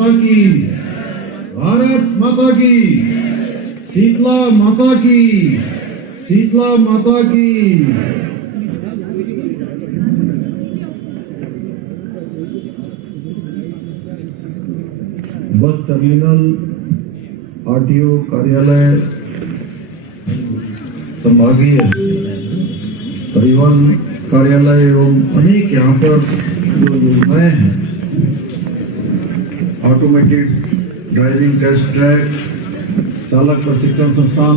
माता की, भारत माता की, शीतला माता की, शीतला माता की। बस टर्मिनल, आरटीओ कार्यालय, संभागीय परिवहन कार्यालय एवं अनेक यहाँ पर जो योजनाएं हैं, ऑटोमेटेड ड्राइविंग टेस्ट ट्रैक, चालक प्रशिक्षण संस्थान,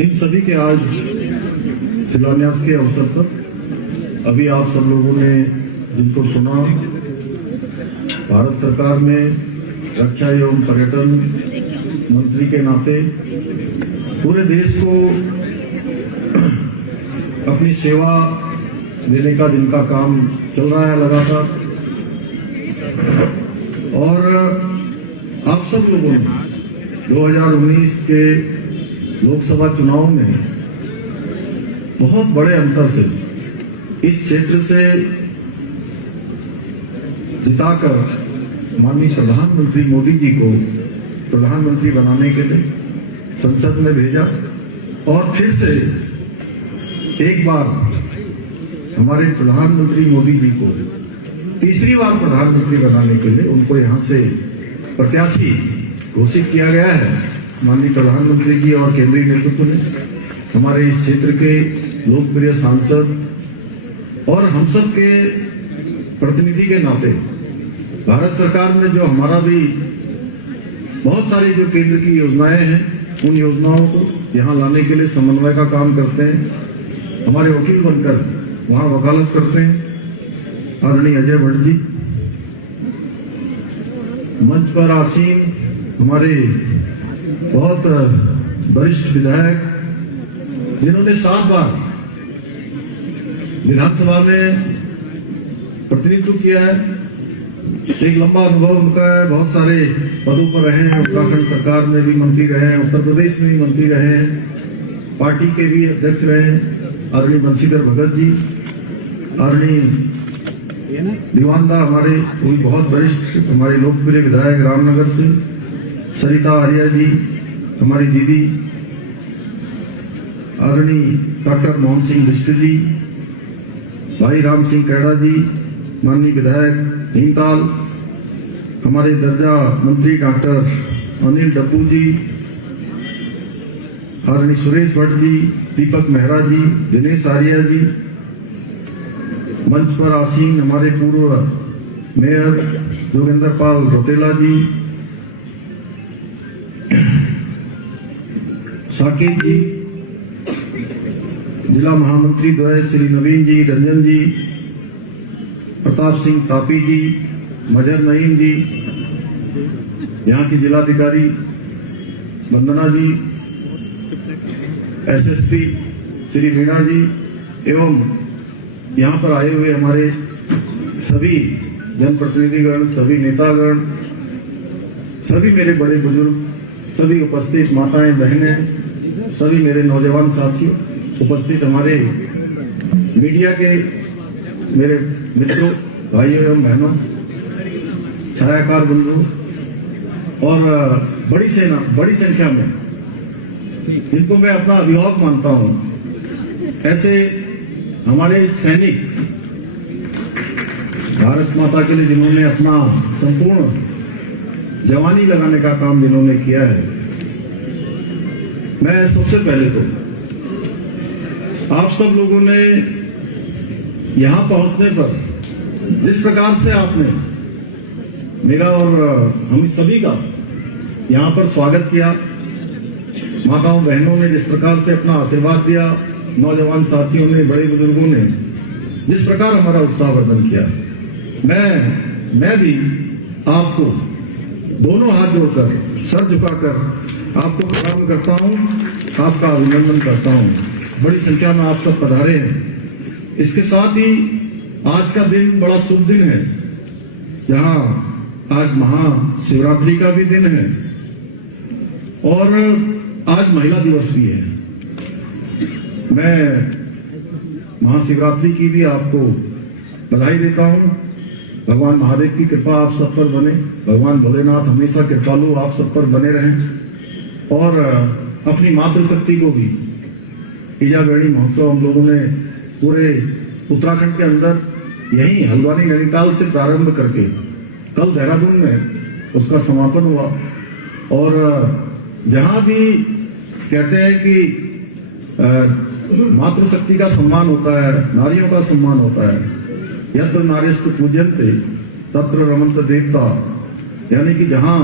इन सभी के आज शिलान्यास के अवसर पर अभी आप सब लोगों ने जिनको सुना, भारत सरकार में रक्षा एवं पर्यटन मंत्री के नाते पूरे देश को अपनी सेवा देने का जिनका काम चल रहा है लगातार, और आप सब लोगों ने 2019 के लोकसभा चुनाव में बहुत बड़े अंतर से इस क्षेत्र से जिताकर माननीय प्रधानमंत्री मोदी जी को प्रधानमंत्री बनाने के लिए संसद में भेजा, और फिर से एक बार हमारे प्रधानमंत्री मोदी जी को तीसरी बार प्रधानमंत्री बनाने के लिए उनको यहां से प्रत्याशी घोषित किया गया है। माननीय प्रधानमंत्री जी और केंद्रीय नेतृत्व ने हमारे इस क्षेत्र के लोकप्रिय सांसद और हम सब के प्रतिनिधि के नाते भारत सरकार में जो हमारा भी बहुत सारी जो केंद्र की योजनाएं हैं, उन योजनाओं को यहाँ लाने के लिए समन्वय का काम करते हैं। हमारे वकील बनकर वहाँ वकालत करते हैं आदरणीय अजय भट्ट जी, मंच पर आसीन हमारे बहुत वरिष्ठ विधायक जिन्होंने 7 बार विधानसभा में प्रतिनिधित्व किया है, एक लंबा अनुभव उनका है, बहुत सारे पदों पर रहे हैं, उत्तराखंड सरकार में भी मंत्री रहे हैं, उत्तर प्रदेश में भी मंत्री रहे हैं, पार्टी के भी अध्यक्ष रहे हैं आदरणीय बंशीधर भगत जी, आदरणीय दीवानदा हमारे कोई बहुत वरिष्ठ हमारे लोकप्रिय विधायक रामनगर से, सरिता आर्या जी हमारी दीदी, आदरणीय डॉक्टर मोहन सिंह बिष्ट जी, भाई राम सिंह कैड़ा जी, माननीय विधायक भीमताल, हमारे दर्जा मंत्री डॉक्टर अनिल डब्बू जी, आदरणीय सुरेश भट्ट जी, दीपक मेहरा जी, दिनेश आर्या जी, मंच पर आसीन हमारे पूर्व मेयर जोगेंद्र पाल रोतेला जी, साकेत जी, जिला महामंत्री द्वय श्री नवीन जी, रंजन जी, प्रताप सिंह तापी जी, मजर नईम जी, यहाँ की जिलाधिकारी वंदना जी, एसएसपी श्री मीणा जी, एवं यहाँ पर आए हुए हमारे सभी जनप्रतिनिधिगण, सभी नेतागण, सभी मेरे बड़े बुजुर्ग, सभी उपस्थित माताएं बहनें, सभी मेरे नौजवान साथियों, उपस्थित हमारे मीडिया के मेरे मित्रों, भाइयों एवं बहनों, छायाकार बंधु और बड़ी संख्या में जिनको मैं अपना अभिभावक मानता हूं, ऐसे हमारे सैनिक भारत माता के लिए जिन्होंने अपना संपूर्ण जवानी लगाने का काम जिन्होंने किया है, मैं सबसे पहले तो आप सब लोगों ने यहां पहुंचने पर जिस प्रकार से आपने मेरा और हम सभी का यहां पर स्वागत किया, माताओं बहनों ने जिस प्रकार से अपना आशीर्वाद दिया, नौजवान साथियों ने, बड़े बुजुर्गों ने जिस प्रकार हमारा उत्साहवर्धन किया, मैं भी आपको दोनों हाथ जोड़कर, सर झुकाकर आपको प्रणाम करता हूं, आपका अभिनंदन करता हूं। बड़ी संख्या में आप सब पधारे हैं। इसके साथ ही आज का दिन बड़ा शुभ दिन है, जहां आज महाशिवरात्रि का भी दिन है और आज महिला दिवस भी है। मैं महाशिवरात्रि की भी आपको बधाई देता हूं भगवान महादेव की कृपा आप सब पर बने, भगवान भोलेनाथ हमेशा कृपालु आप सब पर बने रहें। और अपनी मातृशक्ति को भी ईजाबेड़ी महोत्सव हम लोगों ने पूरे उत्तराखंड के अंदर यहीं हल्द्वानी नैनीताल से प्रारंभ करके कल देहरादून में उसका समापन हुआ। और जहां भी कहते हैं कि मातृशक्ति का सम्मान होता है, नारियों का सम्मान होता है, यत्र नारीस्तु पूज्यन्ते तत्र रमन्ते देवता, यानी कि जहां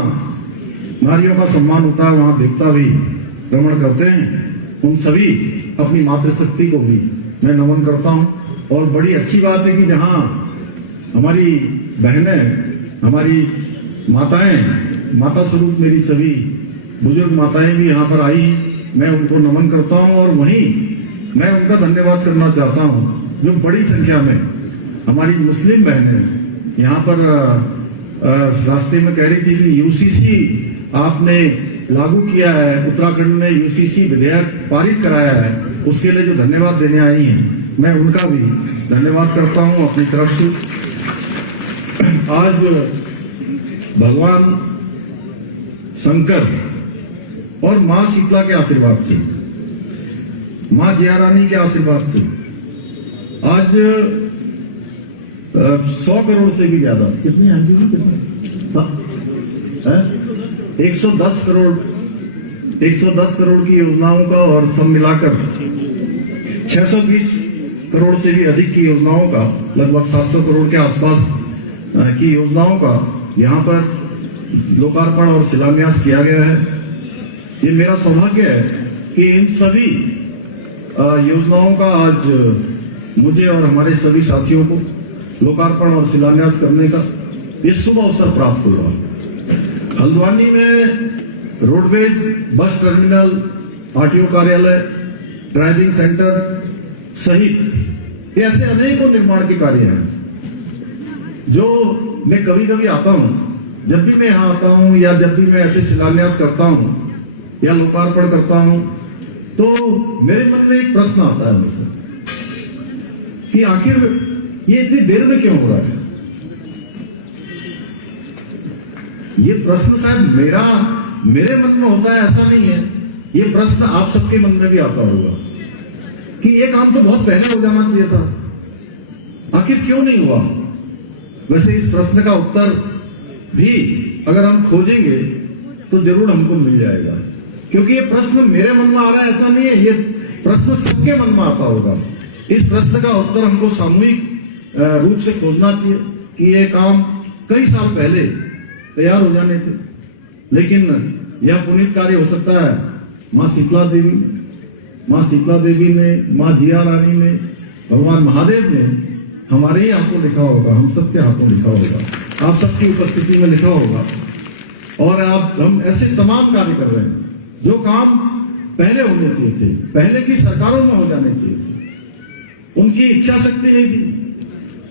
नारियों का सम्मान होता है वहां देवता भी रमण करते हैं। उन सभी अपनी मातृशक्ति को भी मैं नमन करता हूं। और बड़ी अच्छी बात है कि जहां हमारी बहनें, हमारी माताएं, माता स्वरूप मेरी सभी बुजुर्ग माताएं भी यहाँ पर आई हैं, मैं उनको नमन करता हूं। और वहीं मैं उनका धन्यवाद करना चाहता हूं जो बड़ी संख्या में हमारी मुस्लिम बहनें यहाँ पर रास्ते में कह रही थी कि यूसीसी आपने लागू किया है, उत्तराखंड में यूसीसी विधेयक पारित कराया है, उसके लिए जो धन्यवाद देने आई हैं मैं उनका भी धन्यवाद करता हूं अपनी तरफ से। आज भगवान शंकर और मां शीतला के आशीर्वाद से, मां जया रानी के आशीर्वाद से आज 100 करोड़ से भी ज्यादा, कितनी आंटी की कितने 110 करोड़ की योजनाओं का और सब मिलाकर 620 करोड़ से भी अधिक की योजनाओं का, लगभग 700 करोड़ के आसपास की योजनाओं का यहाँ पर लोकार्पण और शिलान्यास किया गया है। ये मेरा सौभाग्य है कि इन सभी योजनाओं का आज मुझे और हमारे सभी साथियों को लोकार्पण और शिलान्यास करने का ये शुभ अवसर प्राप्त हुआ। हल्द्वानी में रोडवेज बस टर्मिनल, आरटीओ कार्यालय, ड्राइविंग सेंटर सहित ऐसे अनेकों निर्माण के कार्य हैं जो मैं कभी कभी आता हूं, जब भी मैं यहाँ आता हूं या जब भी मैं ऐसे शिलान्यास करता हूं या लोकार्पण करता हूं तो मेरे मन में एक प्रश्न आता है मुझसे कि आखिर ये इतनी देर में क्यों हो रहा है। ये प्रश्न शायद मेरे मन में होता है ऐसा नहीं है, ये प्रश्न आप सबके मन में भी आता होगा कि ये काम तो बहुत पहले हो जाना चाहिए था, आखिर क्यों नहीं हुआ। वैसे इस प्रश्न का उत्तर भी अगर हम खोजेंगे तो जरूर हमको मिल जाएगा, क्योंकि ये प्रश्न मेरे मन में आ रहा है ऐसा नहीं है, ये प्रश्न सबके मन में आता होगा। इस प्रश्न का उत्तर हमको सामूहिक रूप से खोजना चाहिए कि ये काम कई साल पहले तैयार हो जाने थे, लेकिन यह पुनीत कार्य हो सकता है मां शीतला देवी ने, मां जया रानी ने, भगवान महादेव ने हमारे ही हाथों लिखा होगा, हम सबके हाथों लिखा होगा, आप सबकी उपस्थिति में लिखा होगा। और हम ऐसे तमाम कार्य कर रहे हैं जो काम पहले होने चाहिए थे, पहले की सरकारों में हो जाने चाहिए थे। उनकी इच्छा शक्ति नहीं थी,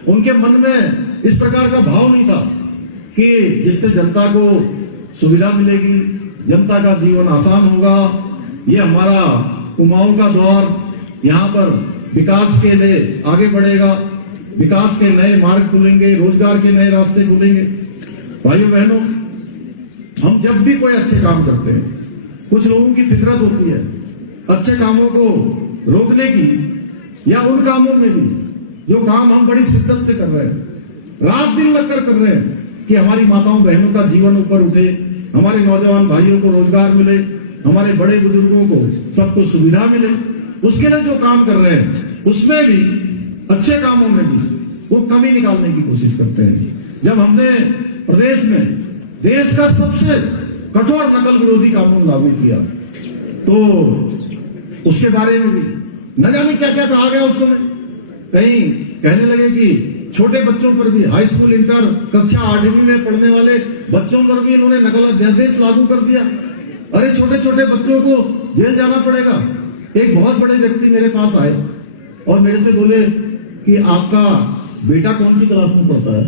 उनके मन में इस प्रकार का भाव नहीं था कि जिससे जनता को सुविधा मिलेगी, जनता का जीवन आसान होगा, ये हमारा कुमाऊं का दौर यहाँ पर विकास के लिए आगे बढ़ेगा, विकास के नए मार्ग खुलेंगे, रोजगार के नए रास्ते खुलेंगे। भाइयों बहनों, हम जब भी कोई अच्छे काम करते हैं, कुछ लोगों की फितरत होती है अच्छे कामों को रोकने की, या उन कामों में भी जो काम हम बड़ी शिद्दत से कर रहे हैं, रात दिन लगकर कर रहे हैं कि हमारी माताओं बहनों का जीवन ऊपर उठे, हमारे नौजवान भाइयों को रोजगार मिले, हमारे बड़े बुजुर्गों को सबको सुविधा मिले, उसके लिए जो काम कर रहे हैं उसमें भी, अच्छे कामों में भी वो कमी निकालने की कोशिश करते हैं। जब हमने प्रदेश में देश का सबसे कठोर नकल विरोधी कानून लागू किया तो उसके बारे में भी न जाने क्या क्या कहा गया उस समय। कहीं कहने लगे कि छोटे बच्चों पर भी, हाई स्कूल इंटर कक्षा 8वीं में पढ़ने वाले बच्चों पर भी इन्होंने नकल अध्यादेश लागू कर दिया। अरे छोटे छोटे बच्चों को जेल जाना पड़ेगा। एक बहुत बड़े व्यक्ति मेरे पास आए और मेरे से बोले कि आपका बेटा कौन सी क्लास में पढ़ता है।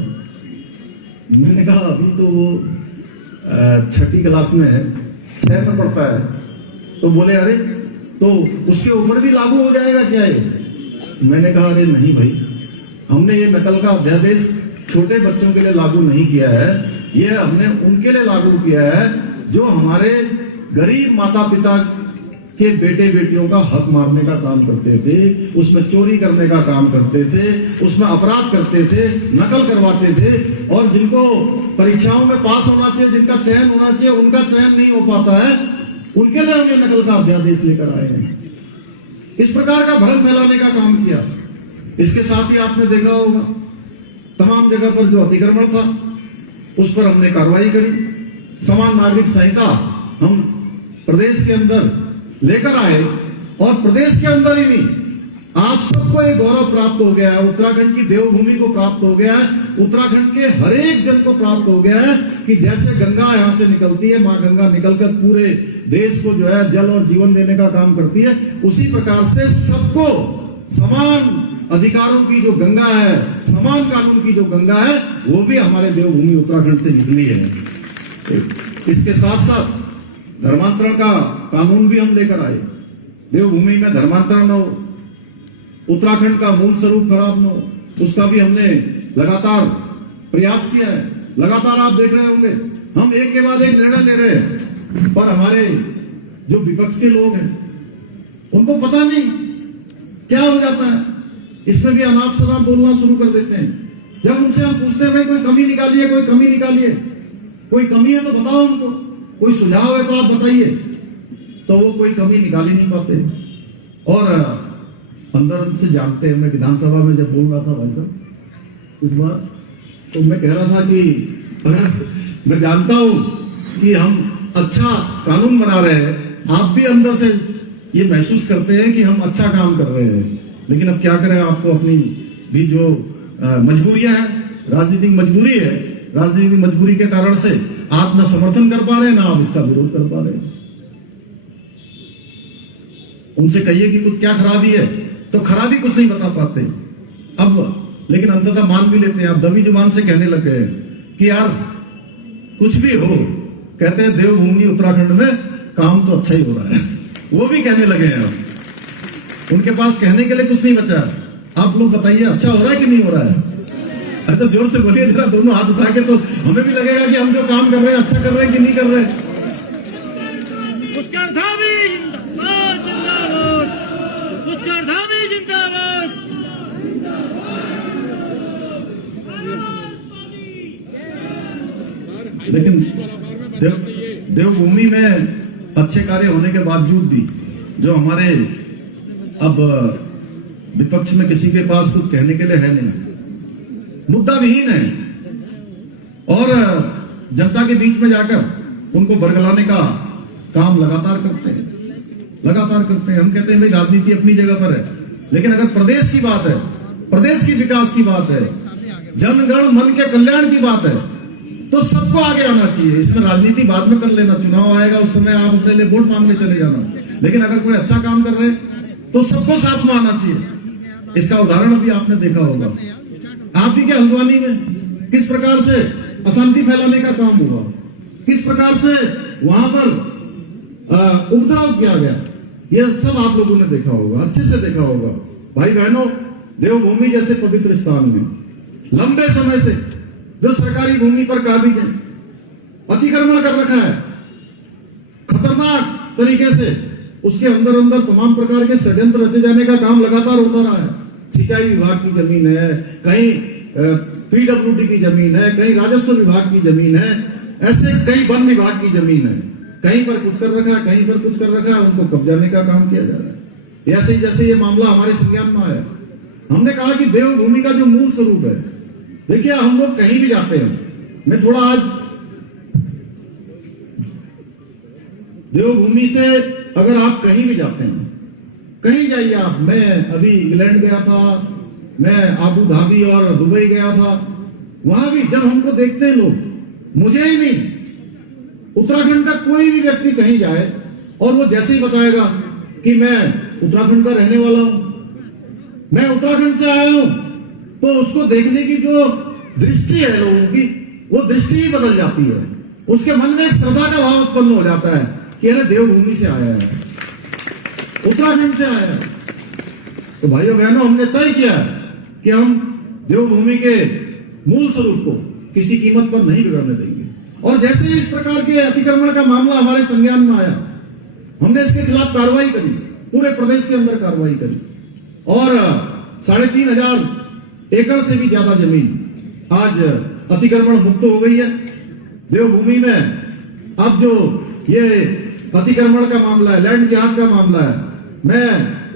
मैंने कहा अभी तो वो 6ठी क्लास में है, 6 में पढ़ता है। तो बोले अरे तो उसके ऊपर भी लागू हो जाएगा क्या ये। मैंने कहा अरे नहीं भाई, हमने ये नकल का अध्यादेश छोटे बच्चों के लिए लागू नहीं किया है, ये हमने उनके लिए लागू किया है जो हमारे गरीब माता पिता के बेटे बेटियों का हक मारने का काम करते थे, उसमें चोरी करने का काम करते थे, उसमें अपराध करते थे, नकल करवाते थे, और जिनको परीक्षाओं में पास होना चाहिए, जिनका चयन होना चाहिए, उनका चयन नहीं हो पाता है, उनके लिए हमने नकल का अध्यादेश लेकर आए हैं। इस प्रकार का भ्रम फैलाने का काम किया। इसके साथ ही आपने देखा होगा तमाम जगह पर जो अतिक्रमण था उस पर हमने कार्रवाई करी। समान नागरिक संहिता हम प्रदेश के अंदर लेकर आए, और प्रदेश के अंदर ही नहीं, आप सबको एक गौरव प्राप्त हो गया है, उत्तराखंड की देवभूमि को प्राप्त हो गया है, उत्तराखंड के हर एक जन को प्राप्त हो गया है कि जैसे गंगा यहां से निकलती है, मां गंगा निकलकर पूरे देश को जो है जल और जीवन देने का काम करती है, उसी प्रकार से सबको समान अधिकारों की जो गंगा है, समान कानून की जो गंगा है, वो भी हमारे देवभूमि उत्तराखंड से निकली है। इसके साथ साथ धर्मांतरण का कानून भी हम लेकर आए। देवभूमि में धर्मांतरण न हो, उत्तराखंड का मूल स्वरूप खराब न हो, उसका भी हमने लगातार प्रयास किया है। लगातार आप देख रहे होंगे हम एक के बाद एक निर्णय ले रहे हैं, पर हमारे जो विपक्ष के लोग हैं उनको पता नहीं क्या हो जाता है, इसमें भी अनाप शनाप बोलना शुरू कर देते हैं। जब उनसे हम पूछते हैं कोई कमी निकालिए, कोई कमी निकालिए, कोई कमी है तो बताओ हमको, कोई सुझाव है तो आप बताइए, तो वो कोई कमी निकाल ही नहीं पाते। और अंदर से जानते हैं, मैं विधानसभा में जब बोल रहा था भाई साहब इस बार, तो मैं कह रहा था कि अगर मैं जानता हूं कि हम अच्छा कानून बना रहे हैं, आप भी अंदर से ये महसूस करते हैं कि हम अच्छा काम कर रहे हैं, लेकिन अब क्या करें, आपको अपनी भी जो मजबूरियां हैं, राजनीतिक मजबूरी है, राजनीतिक मजबूरी के कारण से आप ना समर्थन कर पा रहे हैं, ना आप इसका विरोध कर पा रहे हैं। उनसे कहिए कि कुछ क्या खराबी है, तो खराबी कुछ नहीं बता पाते अब, लेकिन अंततः मान भी लेते हैं। आप दबी जुबान से कहने लग गए कि यार कुछ भी हो, कहते हैं देवभूमि उत्तराखंड में काम तो अच्छा ही हो रहा है, वो भी कहने लगे हैं। अब उनके पास कहने के लिए कुछ नहीं बचा। आप लोग बताइए अच्छा हो रहा है कि नहीं हो रहा है? अच्छा जोर से बोलिए जरा, दोनों हाथ उठा के, तो हमें भी लगेगा कि हम जो काम कर रहे हैं अच्छा कर रहे हैं कि नहीं कर रहे हैं। लेकिन देवभूमि में अच्छे कार्य होने के बावजूद भी जो हमारे अब विपक्ष में किसी के पास कुछ कहने के लिए है नहीं, मुद्दा विहीन है, और जनता के बीच में जाकर उनको बरगलाने का काम लगातार करते हैं। हम कहते हैं भाई राजनीति अपनी जगह पर है, लेकिन अगर प्रदेश की बात है, प्रदेश की विकास की बात है, जनगण मन के कल्याण की बात है, तो सबको आगे आना चाहिए। इसमें राजनीति बाद में कर लेना, चुनाव आएगा उस समय आप अपने लिए वोट मांग के चले जाना, लेकिन अगर कोई अच्छा काम कर रहे हैं तो सबको साथ में आना चाहिए। इसका उदाहरण अभी आपने देखा होगा, आप ही के हल्द्वानी में किस प्रकार से अशांति फैलाने का काम हुआ, किस प्रकार से वहां पर उपद्रव किया गया, यह सब आप लोगों ने देखा होगा, अच्छे से देखा होगा। भाई बहनों, देवभूमि जैसे पवित्र स्थान में लंबे समय से जो सरकारी भूमि पर काबिज है, अतिक्रमण कर रखा है खतरनाक तरीके से, उसके अंदर अंदर तमाम प्रकार के षड्यंत्र रचे जाने का काम लगातार होता रहा है। सिंचाई विभाग की जमीन है, कहीं पीडब्ल्यूडी की जमीन है, कहीं राजस्व विभाग की जमीन है, ऐसे कई वन विभाग की जमीन है, कहीं पर कुछ कर रखा है, कहीं पर कुछ कर रखा है, उनको कब्जाने का काम किया जा रहा है। ऐसे ही जैसे ये मामला हमारे संज्ञान में आया, हमने कहा कि देवभूमि का जो मूल स्वरूप है, देखिए हम लोग कहीं भी जाते हैं, मैं थोड़ा आज देवभूमि से अगर आप कहीं भी जाते हैं, कहीं जाइए आप, मैं अभी इंग्लैंड गया था, मैं आबू धाबी और दुबई गया था, वहां भी जब हमको देखते हैं लोग, मुझे ही नहीं, उत्तराखंड का कोई भी व्यक्ति कहीं जाए और वो जैसे ही बताएगा कि मैं उत्तराखंड का रहने वाला हूं, मैं उत्तराखंड से आया हूं, तो उसको देखने की जो दृष्टि है लोगों की, वो दृष्टि ही बदल जाती है। उसके मन में एक श्रद्धा का भाव उत्पन्न हो जाता है कि अरे देवभूमि से आया है, उत्तराखंड से आया है। तो भाइयों बहनों, हमने तय किया कि हम देवभूमि के मूल स्वरूप को किसी कीमत पर नहीं बिगड़ने देंगे। और जैसे ही इस प्रकार के अतिक्रमण का मामला हमारे संज्ञान में आया, हमने इसके खिलाफ कार्रवाई करी, पूरे प्रदेश के अंदर कार्रवाई करी और 3,500 एकड़ से भी ज्यादा जमीन आज अतिक्रमण मुक्त हो गई है। देवभूमि में अब जो ये अतिक्रमण का मामला है, लैंड जिहाद का मामला है, मैं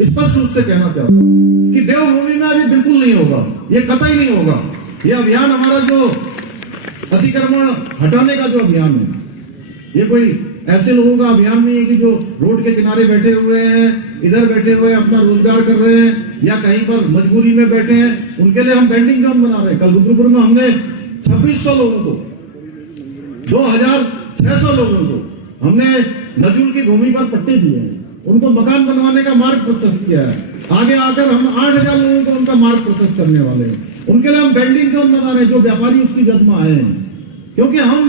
स्पष्ट रूप से कहना चाहता हूं कि देवभूमि में अभी बिल्कुल नहीं होगा, ये कतई नहीं होगा। ये अभियान हमारा जो अतिक्रमण हटाने का जो अभियान है, ये कोई ऐसे लोगों का अभियान नहीं है कि जो रोड के किनारे बैठे हुए हैं, इधर बैठे हुए अपना रोजगार कर रहे हैं या कहीं पर मजबूरी में बैठे हैं, उनके लिए हम बेंडिंग जोन बना रहे हैं। कल रुद्रपुर में हमने 2600 लोगों को, 2600 लोगों को हमने नजूल की भूमि पर पट्टे दिए हैं, उनको मकान बनवाने का मार्ग प्रशस्त किया है। आगे आकर हम 8,000 लोगों को उनका मार्ग प्रशस्त करने वाले हैं। उनके लिए हम बेंडिंग जोन बना रहे हैं, जो व्यापारी उसकी जद में आए हैं, क्योंकि हम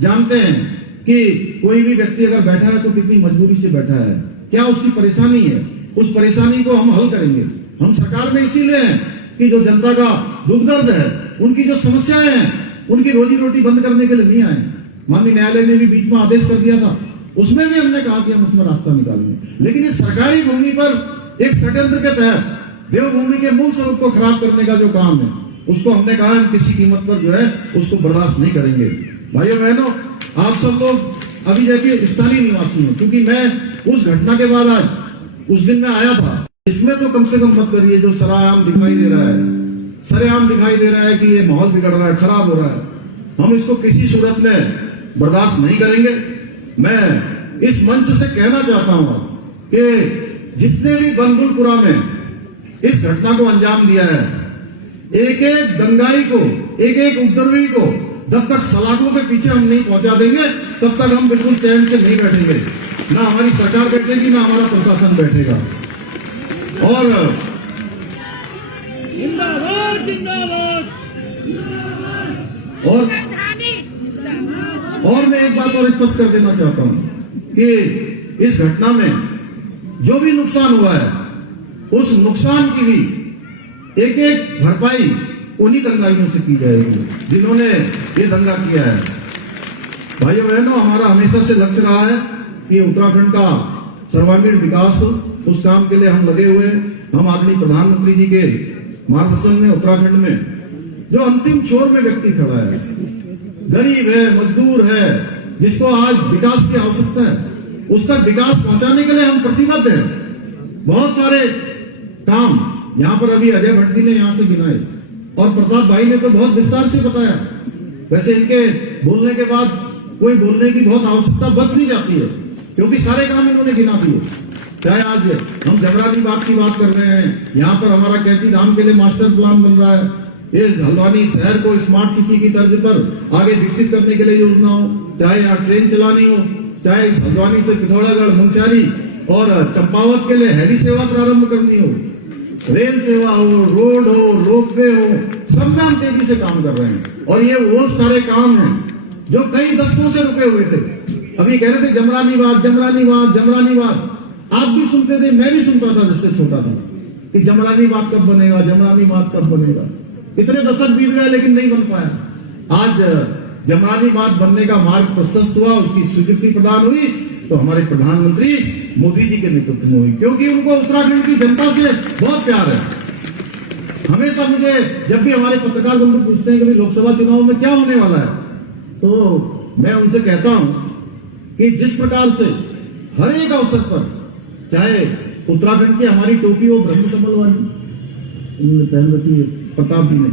जानते हैं कि कोई भी व्यक्ति अगर बैठा है तो कितनी मजबूरी से बैठा है, क्या उसकी परेशानी है, उस परेशानी को हम हल करेंगे। हम सरकार में इसीलिए हैं कि जो जनता का दुख दर्द है, उनकी जो समस्याएं हैं, उनकी रोजी रोटी बंद करने के लिए नहीं आए। माननीय न्यायालय ने भी बीच में आदेश कर दिया था, उसमें भी हमने कहा कि हम उसमें रास्ता निकालेंगे। लेकिन इस सरकारी भूमि पर एक षड्यंत्र के तहत देवभूमि के मूल स्वरूप को खराब करने का जो काम है, उसको हमने कहा हम किसी कीमत पर जो है उसको बर्दाश्त नहीं करेंगे। भाइयों बहनों, आप सब लोग अभी देखिए स्थानीय निवासी हैं, क्योंकि मैं उस घटना के बाद आज उस दिन में आया था। इसमें तो कम से कम मत करिए, जो सरेआम दिखाई दे रहा है, सरेआम दिखाई दे रहा है कि ये माहौल बिगड़ रहा है, खराब हो रहा है, हम इसको किसी सूरत में बर्दाश्त नहीं करेंगे। मैं इस मंच से कहना चाहता हूं कि जिसने भी बनगुलपुरा में इस घटना को अंजाम दिया है, एक एक दंगाई को, एक एक उपद्रवी को जब तक सलाखों के पीछे हम नहीं पहुंचा देंगे, तब तक हम बिल्कुल चैन से नहीं बैठेंगे। ना हमारी सरकार बैठेगी, ना हमारा प्रशासन बैठेगा। और जिंदाबाद जिंदाबाद। और मैं एक बात और स्पष्ट कर देना चाहता हूं कि इस घटना में जो भी नुकसान हुआ है, उस नुकसान की भी एक एक भरपाई उन्हीं दंगाइयों से की जाएगी जिन्होंने ये दंगा किया है। भाइयों बहनों, हमारा हमेशा से लक्ष्य रहा है कि उत्तराखंड का सर्वांगीण विकास हो, उस काम के लिए हम लगे हुए हैं। हम आदरणीय प्रधानमंत्री जी के मार्गदर्शन में उत्तराखंड में जो अंतिम छोर में व्यक्ति खड़ा है, गरीब है, मजदूर है, जिसको आज विकास की आवश्यकता है, उस तक विकास पहुंचाने के लिए हम प्रतिबद्ध हैं। बहुत सारे काम यहाँ पर अभी अजय भट्ट जी ने यहाँ से गिनाए और प्रताप भाई ने तो बहुत विस्तार से बताया। वैसे इनके बोलने के बाद कोई बोलने की बहुत आवश्यकता बस नहीं जाती है, क्योंकि सारे काम इन्होंने गिना दिए। चाहे आज हम जमरानी बाग की बात कर रहे हैं, यहाँ पर हमारा कैंची धाम के लिए मास्टर प्लान बन रहा है, ये हल्द्वानी शहर को स्मार्ट सिटी की तर्ज पर आगे विकसित करने के लिए योजना हो, चाहे यहाँ ट्रेन चलानी हो, चाहे इस हल्द्वानी से पिथौरागढ़, मुंशियारी और चंपावत के लिए हेली सेवा प्रारंभ करनी हो, रेल सेवा हो, रोड हो, रोपवे हो, सब में हम तेजी से काम कर रहे हैं। और ये वो सारे काम हैं जो कई दशकों से रुके हुए थे। अभी कह रहे थे जमरानी बाग, जमरानी बाग, जमरानी बाग, आप भी सुनते थे, मैं भी सुनता था जब से छोटा था कि जमरानी बाग कब बनेगा, जमरानी बाग कब बनेगा। इतने दशक बीत गए लेकिन नहीं बन पाया। आज जमरानी बाग बनने का मार्ग प्रशस्त हुआ, उसकी स्वीकृति प्रदान हुई तो हमारे प्रधानमंत्री मोदी जी के नेतृत्व में हुई, क्योंकि उनको उत्तराखंड की जनता से बहुत प्यार है। हमेशा मुझे जब भी हमारे पत्रकार बंधु पूछते हैं कि लोकसभा चुनाव में क्या होने वाला है, तो मैं उनसे कहता हूं कि जिस प्रकार से हर एक अवसर पर, चाहे उत्तराखंड की हमारी टोपी हो ब्रह्मकमल वाली, इन्होंने पहन रखी है प्रताप जी ने,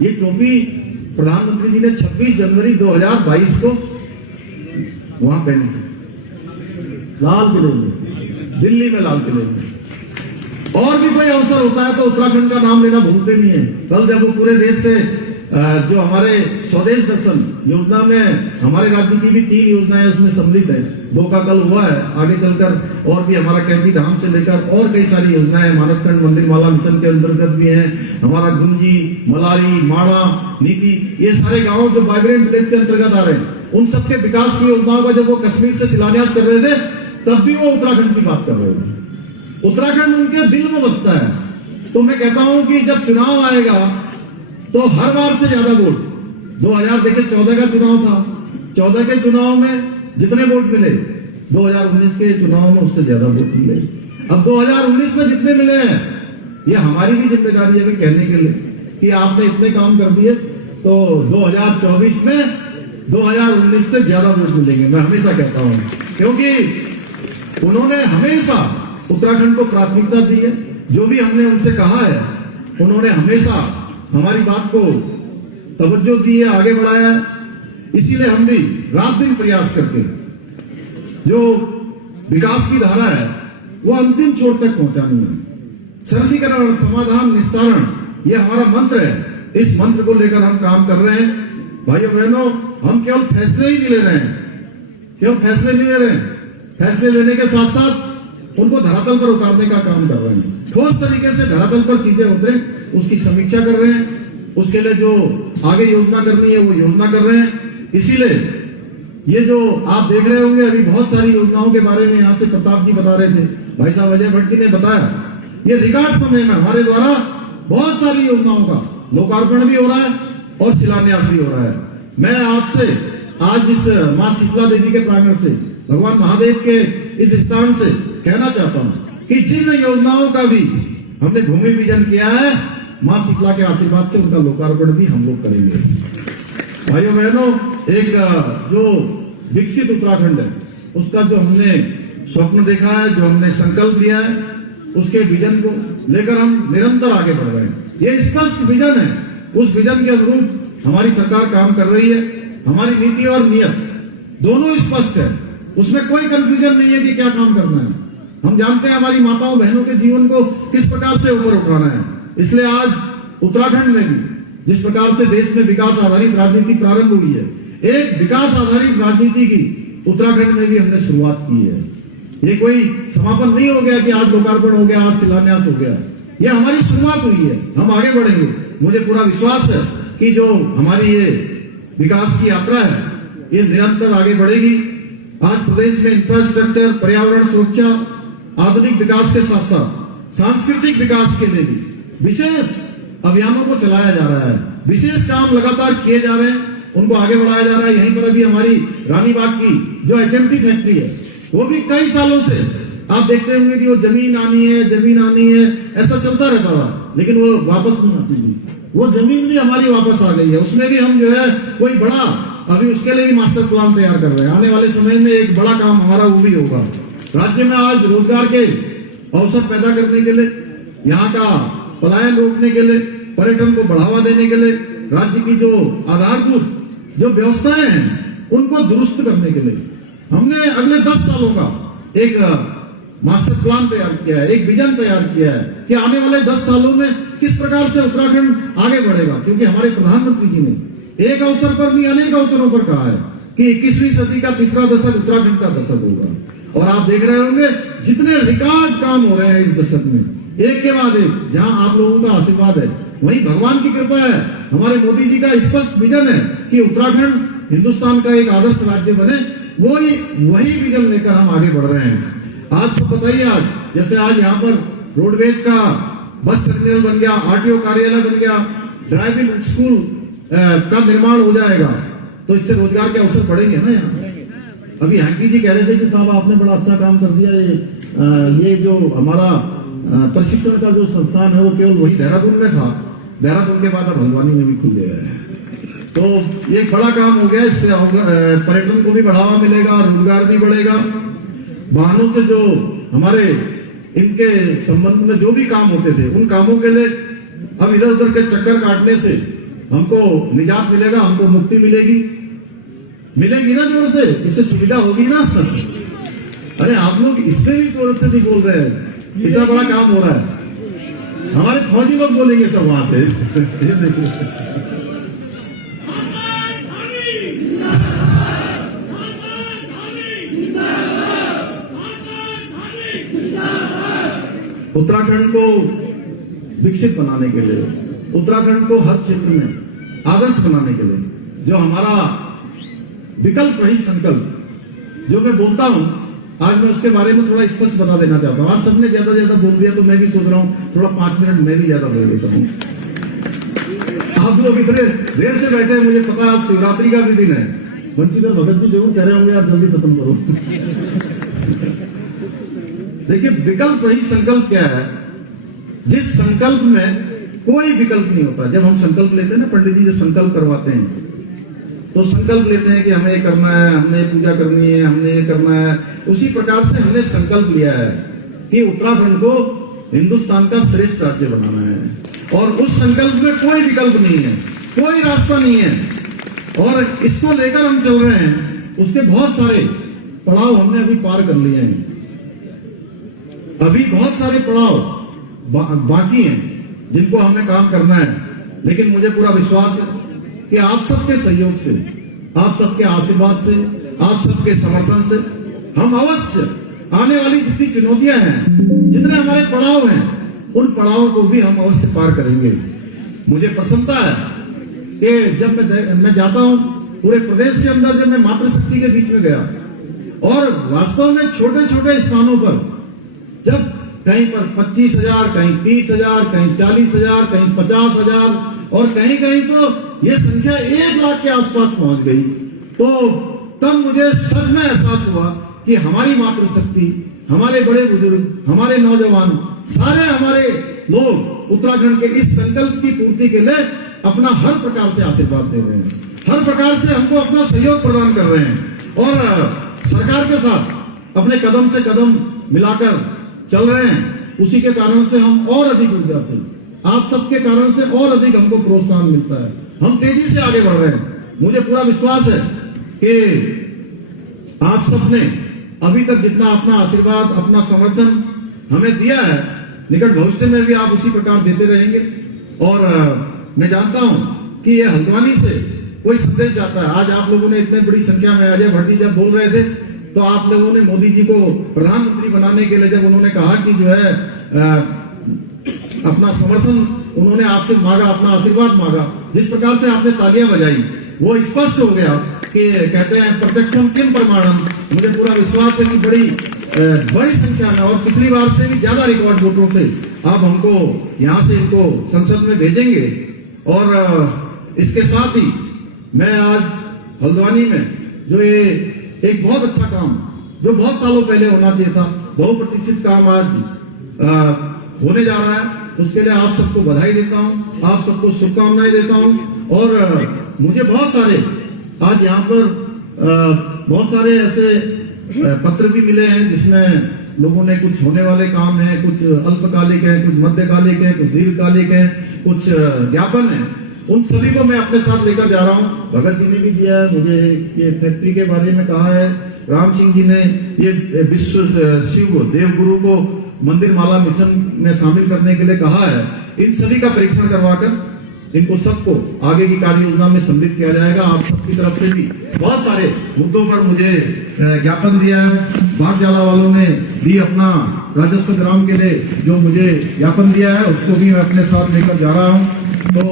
ये टोपी प्रधानमंत्री जी ने 26 जनवरी 2022 को वहां पहनी थी, लाल किले में, दिल्ली में लाल किले में। और भी कोई अवसर होता है तो उत्तराखंड का नाम लेना भूलते नहीं है। कल जब वो पूरे देश से जो हमारे स्वदेश दर्शन योजना में हमारे राज्य की भी 3 योजनाएं उसमें सम्मिलित है, 2 का कल हुआ है, आगे चलकर और भी हमारा कैंची धाम से लेकर और कई सारी योजनाएं मानसखंड मंदिर माला मिशन के अंतर्गत भी है। हमारा गुंजी, मलारी, माड़ा, नीति, ये सारे गाँव जो वाइब्रेंट विलेज के अंतर्गत आ रहे हैं, उन सबके विकास की योजनाओं का जब वो कश्मीर से शिलान्यास कर रहे थे, तब भी वो उत्तराखंड की बात कर रहे थे। उत्तराखंड उनके दिल में बसता है। तो मैं कहता हूं कि जब चुनाव आएगा तो हर बार से ज्यादा वोट 2000 देखिए 14 का चुनाव था, 14 के चुनाव में जितने वोट मिले 2019 के चुनाव में उससे ज्यादा वोट मिले। अब 2019 में जितने मिले हैं ये हमारी भी जिम्मेदारी है कहने के लिए कि आपने इतने काम कर दिए, तो 2024 में 2019 से ज्यादा वोट मिलेंगे। मैं हमेशा कहता हूं क्योंकि उन्होंने हमेशा उत्तराखंड को प्राथमिकता दी है। जो भी हमने उनसे कहा है उन्होंने हमेशा हमारी बात को तवज्जो दी है, आगे बढ़ाया है। इसीलिए हम भी रात दिन प्रयास करके जो विकास की धारा है वो अंतिम छोर तक पहुंचानी है। सरलीकरण, समाधान, निस्तारण ये हमारा मंत्र है। इस मंत्र को लेकर हम काम कर रहे हैं। भाइयों बहनों, हम केवल फैसले ही नहीं ले रहे हैं, केवल फैसले नहीं ले रहे हैं, फैसले लेने के साथ साथ उनको धरातल पर उतारने का काम कर रहे हैं। ठोस तरीके से धरातल पर चीजें उतरे उसकी समीक्षा कर रहे हैं। उसके लिए जो आगे योजना करनी है वो योजना कर रहे हैं। इसीलिए ये जो आप देख रहे होंगे अभी बहुत सारी योजनाओं के बारे में यहाँ से प्रताप जी बता रहे थे, भाई साहब अजय भट्ट जी ने बताया, ये रिकॉर्ड समय में हमारे द्वारा बहुत सारी योजनाओं का लोकार्पण भी हो रहा है और शिलान्यास भी हो रहा है। मैं आपसे आज इस मां शीतला देवी के प्रांगण से, भगवान महादेव के इस स्थान से कहना चाहता हूं कि जिन योजनाओं का भी हमने भूमि पूजन किया है, मां शीतला के आशीर्वाद से उनका लोकार्पण भी हम लोग करेंगे। भाइयों बहनों, एक जो विकसित उत्तराखंड है उसका जो हमने स्वप्न देखा है, जो हमने संकल्प लिया है, उसके विजन को लेकर हम निरंतर आगे बढ़ रहे हैं। ये स्पष्ट विजन है, उस विजन के अनुरूप हमारी सरकार काम कर रही है। हमारी नीति और नियत दोनों स्पष्ट है, उसमें कोई कंफ्यूजन नहीं है कि क्या काम करना है। हम जानते हैं हमारी माताओं बहनों के जीवन को किस प्रकार से ऊपर उठाना है। इसलिए आज उत्तराखंड में भी जिस प्रकार से देश में विकास आधारित राजनीति प्रारंभ हुई है, एक विकास आधारित राजनीति की उत्तराखंड में भी हमने शुरुआत की है। ये कोई समापन नहीं हो गया कि आज लोकार्पण हो गया, आज शिलान्यास हो गया। ये हमारी शुरुआत हुई है, हम आगे बढ़ेंगे। मुझे पूरा विश्वास है कि जो हमारी ये विकास की यात्रा है ये निरंतर आगे बढ़ेगी। आज प्रदेश में इंफ्रास्ट्रक्चर, पर्यावरण सुरक्षा, आधुनिक विकास के साथ साथ सांस्कृतिक विकास के लिए भी विशेष अभियानों को चलाया जा रहा है। विशेष काम लगातार किए जा रहे हैं, उनको आगे बढ़ाया जा रहा है। यहीं पर अभी हमारी रानीबाग की जो HMT फैक्ट्री है वो भी कई सालों से आप देखते होंगे कि वो जमीन आनी है ऐसा चलता रहता था, लेकिन वो वापस नहीं आती थी। वो जमीन भी हमारी वापस आ गई है, उसमें भी हम जो है कोई बड़ा अभी उसके लिए भी मास्टर प्लान तैयार कर रहे हैं। आने वाले समय में एक बड़ा काम हमारा वो भी होगा। राज्य में आज रोजगार के अवसर पैदा करने के लिए, यहाँ का पलायन रोकने के लिए, पर्यटन को बढ़ावा देने के लिए, राज्य की जो आधारभूत जो व्यवस्थाएं हैं उनको दुरुस्त करने के लिए हमने अगले 10 सालों का एक मास्टर प्लान तैयार किया है, एक विजन तैयार किया है कि आने वाले 10 सालों में किस प्रकार से उत्तराखंड आगे बढ़ेगा। क्योंकि हमारे प्रधानमंत्री जी ने एक अवसर पर नहीं अनेक अवसरों पर कहा है कि 21वीं सदी का तीसरा दशक उत्तराखंड का दशक होगा। और आप देख रहे होंगे जितने रिकॉर्ड काम हो रहे हैं इस दशक में, एक के बाद एक। जहां आप लोगों का आशीर्वाद है वहीं भगवान की कृपा है। हमारे मोदी जी का स्पष्ट विजन है कि उत्तराखंड हिंदुस्तान का एक आदर्श राज्य बने, वही विजन लेकर हम आगे बढ़ रहे हैं। आज सब बताइए, आज जैसे आज यहाँ पर रोडवेज का बस टर्मिनल बन गया, RTO कार्यालय बन गया, ड्राइविंग स्कूल का निर्माण हो जाएगा, तो इससे रोजगार के अवसर बढ़ेंगे ना। यहाँ अभी हैंकी जी कह रहे थे कि साहब आपने बड़ा अच्छा काम कर दिया। ये जो हमारा प्रशिक्षण का जो संस्थान है वो केवल वही देहरादून में था, देहरादून के बाद अब हल्द्वानी में भी खुल गया है। तो ये एक बड़ा काम हो गया। इससे पर्यटन को भी बढ़ावा मिलेगा, रोजगार भी बढ़ेगा। वाहनों से जो हमारे इनके संबंध में जो भी काम होते थे उन कामों के लिए अब इधर उधर के चक्कर काटने से हमको निजात मिलेगा, हमको मुक्ति मिलेगी ना जोर से। इससे सुविधा होगी ना। अरे आप लोग इसमें भी जोर से नहीं बोल रहे हैं, इतना बड़ा काम हो रहा है। हमारे फौजी लोग बोलेंगे सब वहां से। उत्तराखंड को विकसित बनाने के लिए, उत्तराखंड को हर क्षेत्र में आदर्श बनाने के लिए जो हमारा विकल्प रही संकल्प जो मैं बोलता हूं, आज मैं उसके बारे में थोड़ा स्पष्ट बता देना चाहता हूं। आज सबने ज्यादा बोल दिया तो मैं भी सोच रहा हूं थोड़ा 5 मिनट मैं भी ज्यादा बोल देता हूं। आप लोग इतने देर से बैठे हैं, मुझे पता है आज शिवरात्रि का भी दिन है। बंशीधर भगत जी जरूर कह रहे होंगे आप जल्दी खत्म करो। देखिए, विकल्प नहीं, संकल्प क्या है? जिस संकल्प में कोई विकल्प नहीं होता। जब हम संकल्प लेते हैं ना, पंडित जी जब संकल्प करवाते हैं तो संकल्प लेते हैं कि हमें ये करना है, हमने पूजा करनी है, हमने ये करना है। उसी प्रकार से हमने संकल्प लिया है कि उत्तराखंड को हिंदुस्तान का श्रेष्ठ राज्य बनाना है, और उस संकल्प में कोई विकल्प नहीं है, कोई रास्ता नहीं है, और इसको लेकर हम चल रहे हैं। उसके बहुत सारे पड़ाव हमने अभी पार कर लिए हैं, अभी बहुत सारे पड़ाव बाकी हैं जिनको हमें काम करना है। लेकिन मुझे पूरा विश्वास है कि आप सबके सहयोग से, आप सबके आशीर्वाद से, आप सबके समर्थन से हम अवश्य आने वाली जितनी चुनौतियां हैं, जितने हमारे पड़ाव हैं, उन पड़ावों को भी हम अवश्य पार करेंगे। मुझे प्रसन्नता है कि जब मैं जाता हूं पूरे प्रदेश के अंदर, जब मैं मातृशक्ति के बीच में गया और वास्तव में छोटे छोटे स्थानों पर, जब कहीं पर 25,000, कहीं 30,000, कहीं 40,000, कहीं 50,000 और कहीं कहीं तो ये संख्या 1 लाख के आसपास पहुंच गई, तो तब मुझे सच में एहसास हुआ कि हमारी मातृशक्ति, हमारे बड़े बुजुर्ग, हमारे नौजवान, सारे हमारे लोग उत्तराखंड के इस संकल्प की पूर्ति के लिए अपना हर प्रकार से आशीर्वाद दे रहे हैं, हर प्रकार से हमको अपना सहयोग प्रदान कर रहे हैं, और सरकार के साथ अपने कदम से कदम मिलाकर चल रहे हैं। उसी के कारण से हम और अधिक ऊर्जा से, आप सबके कारण से और अधिक हमको प्रोत्साहन मिलता है, हम तेजी से आगे बढ़ रहे हैं। मुझे पूरा विश्वास है कि आप सबने अभी तक जितना अपना आशीर्वाद, अपना समर्थन हमें दिया है, निकट भविष्य में भी आप उसी प्रकार देते रहेंगे। और मैं जानता हूं कि ये हल्द्वानी से कोई संदेश जाता है। आज आप लोगों ने इतने बड़ी संख्या में, अजय भट्टी जब बोल रहे थे तो आप लोगों ने मोदी जी को प्रधानमंत्री बनाने के लिए, जब उन्होंने कहा कि जो है अपना समर्थन उन्होंने आपसे मांगा, अपना आशीर्वाद मांगा, जिस प्रकार से आपने तालियां बजाई, वो स्पष्ट हो गया कि कहते हैं प्रत्यक्षम किम प्रमाणम। मुझे पूरा विश्वास है कि बड़ी संख्या में, और पिछली बार से भी ज्यादा रिकॉर्ड वोटों से आप हमको यहाँ से इनको संसद में भेजेंगे। और इसके साथ ही मैं आज हल्द्वानी में जो ये एक बहुत अच्छा काम, जो बहुत सालों पहले होना चाहिए था, बहुप्रतीक्षित काम आज होने जा रहा है, उसके लिए आप सबको बधाई देता हूं, आप सबको शुभकामनाएं देता हूं। और मुझे बहुत सारे आज यहाँ पर बहुत सारे ऐसे पत्र भी मिले हैं जिसमें लोगों ने कुछ होने वाले काम हैं, कुछ अल्पकालिक हैं, कुछ मध्यकालिक हैं, कुछ दीर्घकालिक हैं, कुछ ज्ञापन है। उन सभी को मैं अपने साथ लेकर जा रहा हूँ। भगत जी ने भी दिया है, मुझे ये फैक्ट्री के बारे में कहा है, राम सिंह जी ने ये विश्व शिव देवगुरु को मंदिर माला मिशन में शामिल करने के लिए कहा है। इन सभी का परीक्षण करवाकर इनको सबको आगे की कार्य योजना में सम्मिलित किया जाएगा। आप सबकी तरफ से भी बहुत सारे मुद्दों पर मुझे ज्ञापन दिया है। बागजाला वालों ने भी अपना राजस्व ग्राम के लिए जो मुझे ज्ञापन दिया है, उसको भी मैं अपने साथ लेकर जा रहा हूँ। तो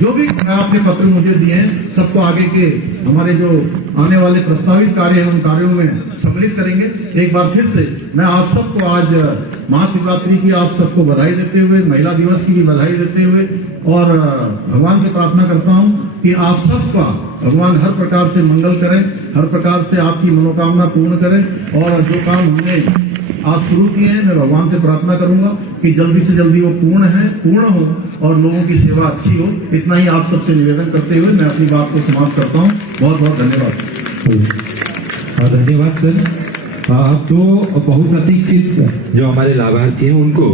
जो भी आपने पत्र मुझे दिए हैं, सबको आगे के हमारे जो आने वाले प्रस्तावित कार्य हैं, उन कार्यों में सम्मिलित करेंगे। एक बार फिर से मैं आप सबको आज महाशिवरात्रि की आप सबको बधाई देते हुए, महिला दिवस की भी बधाई देते हुए, और भगवान से प्रार्थना करता हूं कि आप सबका भगवान हर प्रकार से मंगल करें, हर प्रकार से आपकी मनोकामना पूर्ण करें। और जो काम हमने आज शुरू किए हैं, मैं भगवान से प्रार्थना करूंगा कि जल्दी से जल्दी वो पूर्ण हो और लोगों की सेवा अच्छी हो। इतना ही आप सबसे निवेदन करते हुए मैं अपनी बात को समाप्त करता हूं। बहुत बहुत धन्यवाद। धन्यवाद सर। अब तो बहुप्रतीक्षित जो हमारे लाभार्थी हैं उनको